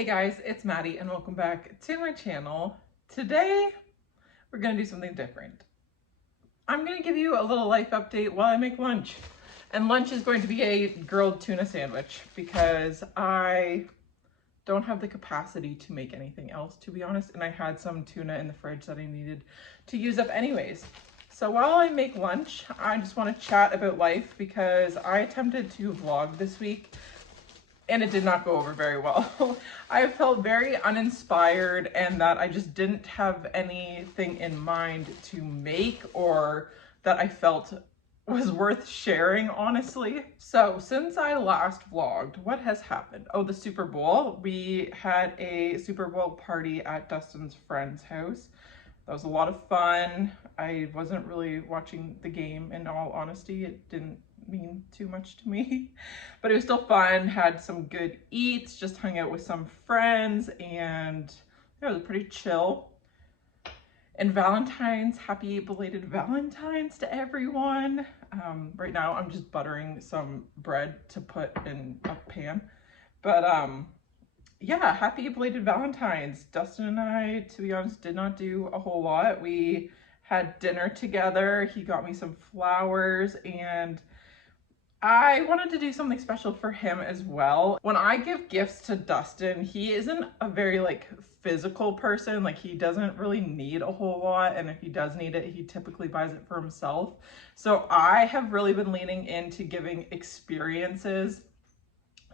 Hey guys, it's Maddie and welcome back to my channel. Today, we're gonna do something different. I'm gonna give you a little life update while I make lunch. And lunch is going to be a grilled tuna sandwich because I don't have the capacity to make anything else, to be honest. And I had some tuna in the fridge that I needed to use up anyways. So while I make lunch, I just wanna chat about life because I attempted to vlog this week and it did not go over very well. I felt very uninspired and that I just didn't have anything in mind to make or that I felt was worth sharing, honestly. So since I last vlogged, what has happened? Oh, the Super Bowl. We had a Super Bowl party at Dustin's friend's house. That was a lot of fun. I wasn't really watching the game, in all honesty. It didn't mean too much to me, but it was still fun. Had some good eats, just hung out with some friends, and it was pretty chill. And Valentine's, happy belated Valentine's to everyone. Right now I'm just buttering some bread to put in a pan, but yeah, happy belated Valentine's. Dustin and I, to be honest, did not do a whole lot. We had dinner together. He got me some flowers and I wanted to do something special for him as well. When I give gifts to Dustin, he isn't a very physical person. Like, he doesn't really need a whole lot, and if he does need it, he typically buys it for himself. So I have really been leaning into giving experiences.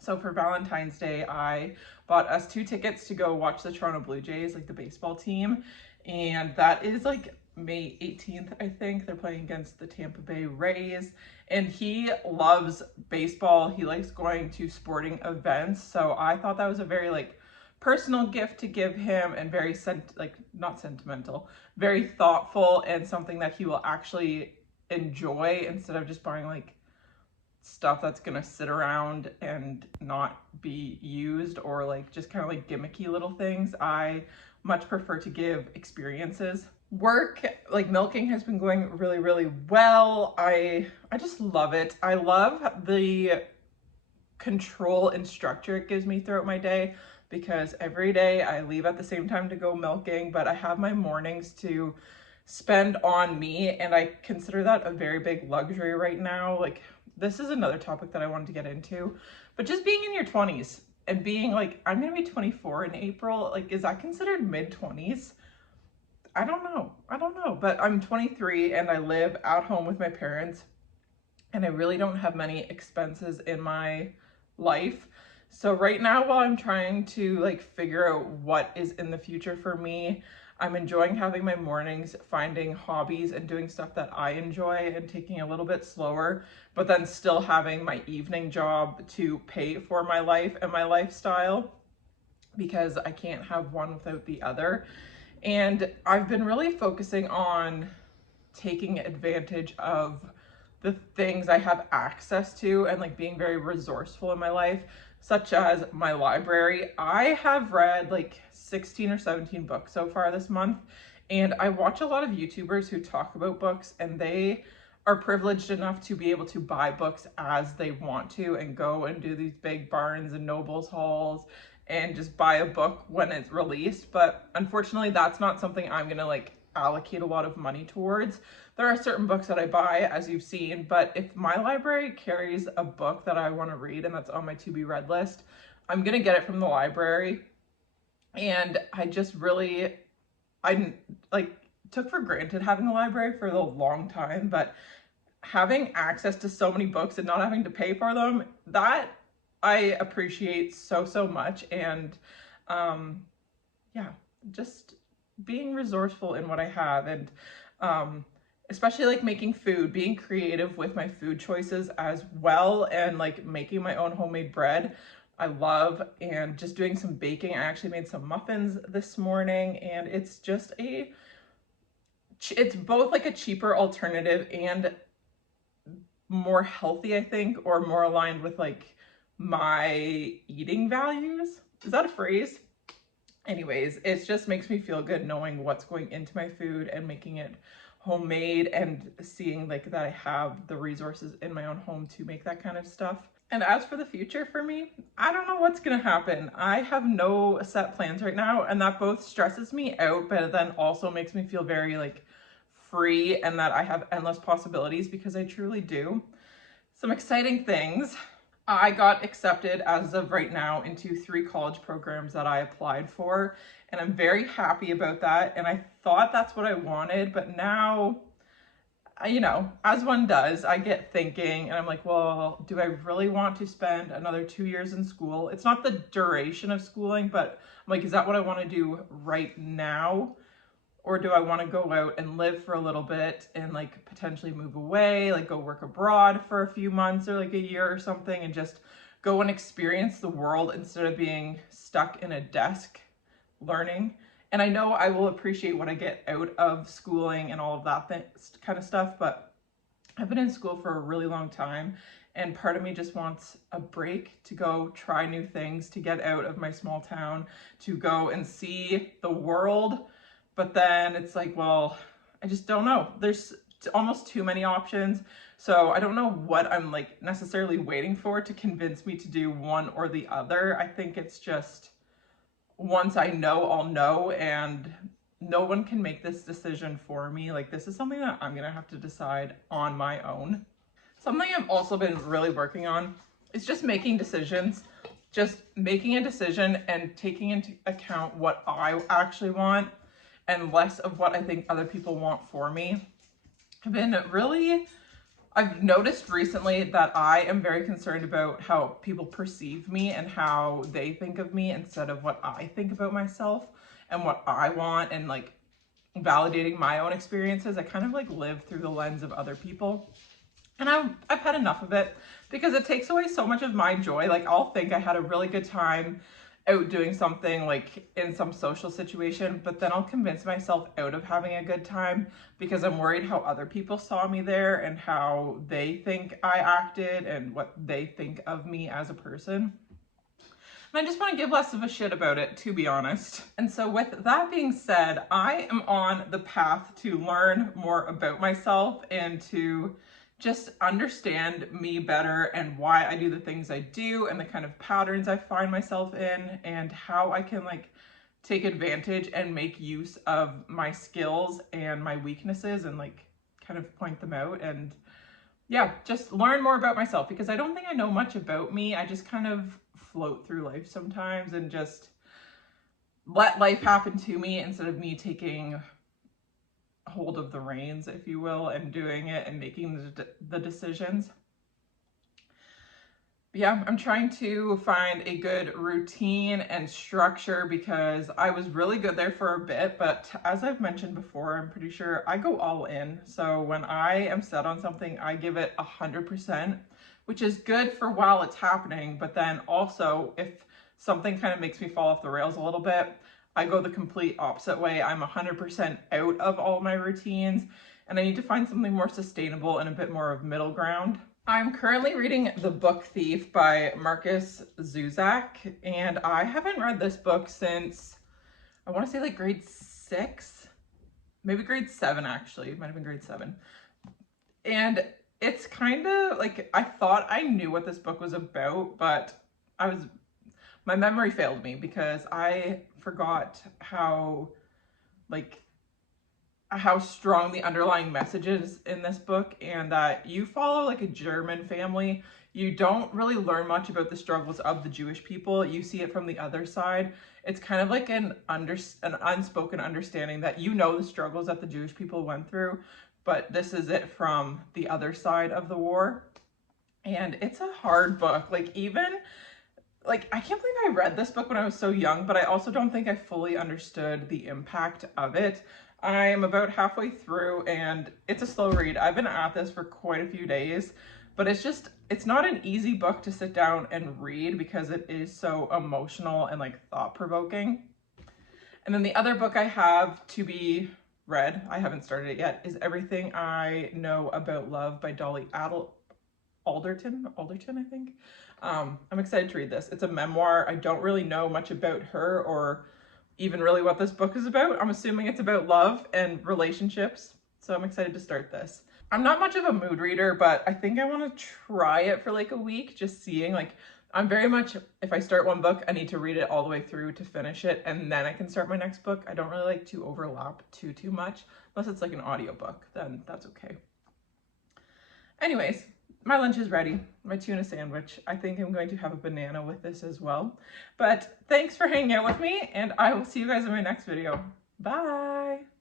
So for Valentine's Day, I bought us 2 tickets to go watch the Toronto Blue Jays, the baseball team. And that is May 18th, I think. They're playing against the Tampa Bay Rays. And he loves baseball. He likes going to sporting events. So I thought that was a very personal gift to give him, and very not sentimental, very thoughtful, and something that he will actually enjoy instead of just buying stuff that's gonna sit around and not be used, or just kind of gimmicky little things. I much prefer to give experiences. Work, milking, has been going really, really well. I just love it. I love the control and structure it gives me throughout my day, because every day I leave at the same time to go milking, but I have my mornings to spend on me, and I consider that a very big luxury right now. This is another topic that I wanted to get into, but just being in your 20s and being I'm gonna be 24 in April, is that considered mid-20s? I don't know, but I'm 23 and I live at home with my parents, and I really don't have many expenses in my life. So right now, while I'm trying to figure out what is in the future for me, I'm enjoying having my mornings, finding hobbies and doing stuff that I enjoy and taking a little bit slower, but then still having my evening job to pay for my life and my lifestyle, because I can't have one without the other. And I've been really focusing on taking advantage of the things I have access to and being very resourceful in my life, such as my library. I have read 16 or 17 books so far this month, and I watch a lot of YouTubers who talk about books, and they are privileged enough to be able to buy books as they want to and go and do these big Barnes and Nobles hauls and just buy a book when it's released. But unfortunately, that's not something I'm gonna allocate a lot of money towards. There are certain books that I buy, as you've seen, but if my library carries a book that I want to read and that's on my to be read list, I'm gonna get it from the library. And I just really, I took for granted having a library for a long time, but having access to so many books and not having to pay for them, that I appreciate so much. And yeah, just being resourceful in what I have, and especially making food, being creative with my food choices as well, and making my own homemade bread I love, and just doing some baking. I actually made some muffins this morning, and it's just it's both a cheaper alternative and more healthy, I think, or more aligned with my eating values. Is that a phrase? Anyways, it just makes me feel good knowing what's going into my food and making it homemade, and seeing that I have the resources in my own home to make that kind of stuff. And as for the future for me, I don't know what's gonna happen. I have no set plans right now, and that both stresses me out, but then also makes me feel very like free and that I have endless possibilities, because I truly do. Some exciting things. I got accepted as of right now into 3 college programs that I applied for, and I'm very happy about that. And I thought that's what I wanted, but now, you know, as one does, I get thinking and I'm like, well, do I really want to spend another 2 years in school? It's not the duration of schooling, but I'm like, is that what I want to do right now? Or do I want to go out and live for a little bit and like potentially move away, like go work abroad for a few months or like a year or something, and just go and experience the world instead of being stuck in a desk learning? And I know I will appreciate what I get out of schooling and all of that kind of stuff, but I've been in school for a really long time, and part of me just wants a break to go try new things, to get out of my small town, to go and see the world. But then it's like, well, I just don't know. There's almost too many options. So I don't know what I'm like necessarily waiting for to convince me to do one or the other. I think it's just, once I know, I'll know, and no one can make this decision for me. Like, this is something that I'm gonna have to decide on my own. Something I've also been really working on is just making decisions. Just making a decision and taking into account what I actually want and less of what I think other people want for me. I've noticed recently that I am very concerned about how people perceive me and how they think of me instead of what I think about myself and what I want, and like validating my own experiences. I kind of like live through the lens of other people. And I've had enough of it, because it takes away so much of my joy. Like, I'll think I had a really good time out doing something, like in some social situation, but then I'll convince myself out of having a good time because I'm worried how other people saw me there and how they think I acted and what they think of me as a person. And I just want to give less of a shit about it, to be honest. And so with that being said, I am on the path to learn more about myself and to just understand me better and why I do the things I do and the kind of patterns I find myself in, and how I can like take advantage and make use of my skills and my weaknesses and like kind of point them out, and yeah, just learn more about myself, because I don't think I know much about me. I just kind of float through life sometimes and just let life happen to me instead of me taking hold of the reins, if you will, and doing it and making the decisions. But yeah, I'm trying to find a good routine and structure, because I was really good there for a bit, but as I've mentioned before, I'm pretty sure I go all in. So when I am set on something, I give it 100%, which is good for while it's happening. But then also, if something kind of makes me fall off the rails a little bit, I go the complete opposite way. I'm 100% out of all my routines, and I need to find something more sustainable and a bit more of middle ground. I'm currently reading The Book Thief by Marcus Zuzak, and I haven't read this book since, I want to say like grade 6, maybe grade 7 actually, it might have been grade 7. And it's kind of like, I thought I knew what this book was about, but my memory failed me because I forgot how strong the underlying message is in this book, and that you follow like a German family. You don't really learn much about the struggles of the Jewish people. You see it from the other side. It's kind of like an unspoken understanding that you know the struggles that the Jewish people went through, but this is it from the other side of the war. And it's a hard book. I can't believe I read this book when I was so young, but I also don't think I fully understood the impact of it. I'm about halfway through, and it's a slow read. I've been at this for quite a few days, but it's not an easy book to sit down and read because it is so emotional and like thought-provoking. And then the other book I have to be read, I haven't started it yet, is Everything I Know About Love by Dolly Alderton, I think. I'm excited to read this. It's a memoir. I don't really know much about her or even really what this book is about. I'm assuming it's about love and relationships, so I'm excited to start this. I'm not much of a mood reader, but I think I want to try it for like a week, just seeing. Like, I'm very much, if I start one book, I need to read it all the way through to finish it, and then I can start my next book. I don't really like to overlap too much, unless it's like an audiobook, then that's okay. Anyways, my lunch is ready, my tuna sandwich. I think I'm going to have a banana with this as well. But thanks for hanging out with me, and I will see you guys in my next video. Bye!